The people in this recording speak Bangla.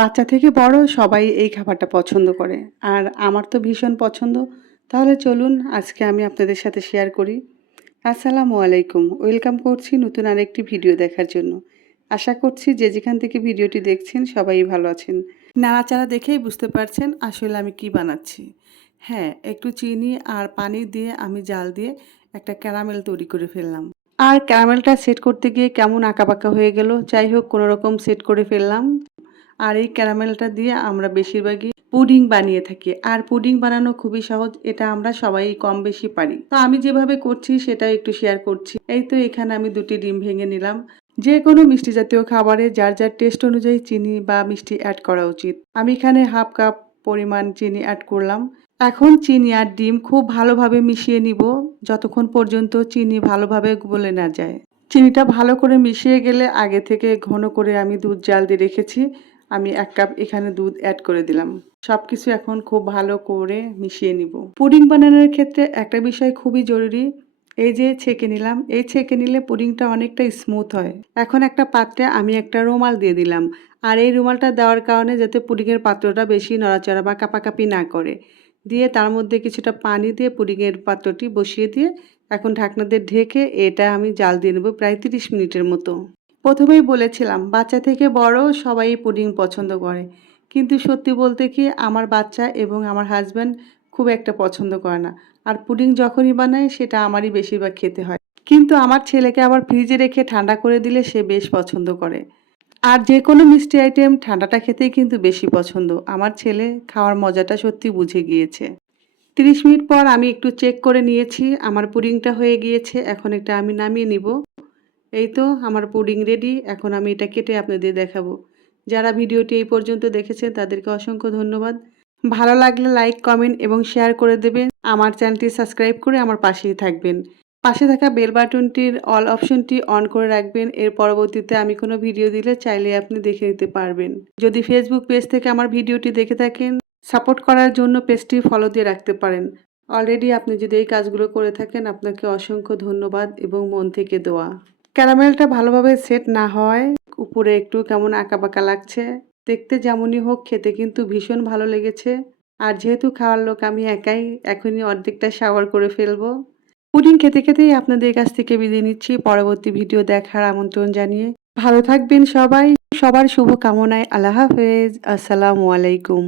বাচ্চা থেকে বড় সবাই এই খাবারটা পছন্দ করে। আর আমার তো ভীষণ পছন্দ। তাহলে চলুন আজকে আমি আপনাদের সাথে শেয়ার করি। আসসালামু আলাইকুম। ওয়েলকাম করছি নতুন আরেকটি ভিডিও দেখার জন্য। আশা করছি যে যেখান থেকে ভিডিওটি দেখছেন সবাই ভালো আছেন। নাড়াচাড়া দেখেই বুঝতে পারছেন আসলে আমি কি বানাচ্ছি। হ্যাঁ একটু চিনি আর পানি দিয়ে আমি জাল দিয়ে একটা ক্যারামেল তৈরি করে ফেললাম। আর ক্যারামেলটা সেট করতে গিয়ে কেমন আঁকাবাঁকা হয়ে গেল, যাই হোক কোনো রকম সেট করে ফেললাম। আর এই ক্যারামেলটা দিয়ে আমরা বেশিরভাগই পুডিং বানিয়ে থাকি। আর পুডিং বানানো খুবই সহজ, এটা আমরা সবাই কম বেশি পারি। তো আমি যেভাবে করছি সেটা একটু শেয়ার করছি। এই তো এখানে আমি দুটি ডিম ভেঙে নিলাম। যে কোনো মিষ্টি জাতীয় খাবারে যার যার টেস্ট অনুযায়ী চিনি বা মিষ্টি অ্যাড করা উচিত। আমি এখানে হাফ কাপ পরিমাণ চিনি অ্যাড করলাম। এখন চিনি আর ডিম খুব ভালোভাবে মিশিয়ে নিব, যতক্ষণ পর্যন্ত চিনি ভালোভাবে গলে না যায়। চিনিটা ভালো করে মিশিয়ে গেলে আগে থেকে ঘন করে আমি দুধ জাল দিয়ে রেখেছি। আমি এক কাপ এখানে দুধ অ্যাড করে দিলাম। সব কিছু এখন খুব ভালো করে মিশিয়ে নিব। পুডিং বানানোর ক্ষেত্রে একটা বিষয় খুবই জরুরি, এই যে ছেঁকে নিলাম, এই ছেঁকে নিলে পুডিংটা অনেকটা স্মুথ হয়। এখন একটা পাত্রে আমি একটা রুমাল দিয়ে দিলাম, আর এই রুমালটা দেওয়ার কারণে যাতে পুডিংয়ের পাত্রটা বেশি নড়াচড়া বা কাপাকাপি না করে, দিয়ে তার মধ্যে কিছুটা পানি দিয়ে পুডিংয়ের পাত্রটি বসিয়ে দিয়ে এখন ঢাকনা দিয়ে ঢেকে এটা আমি জাল দিয়ে নেব প্রায় তিরিশ মিনিটের মতো। প্রথমেই বলেছিলাম, বাচ্চা থেকে বড় সবাই পুডিং পছন্দ করে। কিন্তু সত্যি বলতে কি, আমার বাচ্চা এবং আমার হাজব্যান্ড খুব একটা পছন্দ করে না। আর পুডিং যখনই বানায়, সেটা আমারই বেশিরভাগ খেতে হয়। কিন্তু আমার ছেলেকে আবার ফ্রিজে রেখে ঠান্ডা করে দিলে সে বেশ পছন্দ করে। আর যে কোনো মিষ্টি আইটেম ঠান্ডাটা খেতেই কিন্তু বেশি পছন্দ। আমার ছেলে খাওয়ার মজাটা সত্যি বুঝে গিয়েছে। তিরিশ মিনিট পর আমি একটু চেক করে নিয়েছি। আমার পুডিংটা হয়ে গিয়েছে। এখন এটা আমি নামিয়ে নিব। এই তো আমার পুডিং রেডি, এখন আমি এটা কেটে আপনাদের দেখাবো। যারা ভিডিওটি এই পর্যন্ত দেখেছেন, তাদেরকে অসংখ্য ধন্যবাদ। ভালো লাগলে লাইক, কমেন্ট এবং শেয়ার করে দেবেন। আমার চ্যানেলটি সাবস্ক্রাইব করে আমার পাশেই থাকবেন। পাশে থাকা বেল বাটনটির অল অপশনটি অন করে রাখবেন। এর পরবর্তীতে আমি কোনো ভিডিও দিলে চাইলে আপনি দেখে নিতে পারবেন। যদি ফেসবুক পেজ থেকে আমার ভিডিওটি দেখে থাকেন সাপোর্ট করার জন্য পেজটি ফলো দিয়ে রাখতে পারেন। অলরেডি আপনি যদি এই কাজগুলো করে থাকেন, আপনাকে অসংখ্য ধন্যবাদ এবং মন থেকে দোয়া। ক্যারামেলটা ভালোভাবে সেট না হয় উপরে একটু কেমন আঁকা আঁকাবাঁকা লাগছে। দেখতে যেমনই হোক, খেতে কিন্তু ভীষণ ভালো লেগেছে। আর যেহেতু খাওয়ার লোক, আমি একাই এখনই অর্ধেকটা শাওয়ার করে ফেলব। পুডিং খেতে খেতেই আপনাদের কাছ থেকে বিদায় নিচ্ছি। পরবর্তী ভিডিও দেখার আমন্ত্রণ জানিয়ে ভালো থাকবেন সবাই। সবার শুভ কামনায় আল্লাহ হাফেজ। আসসালামু আলাইকুম।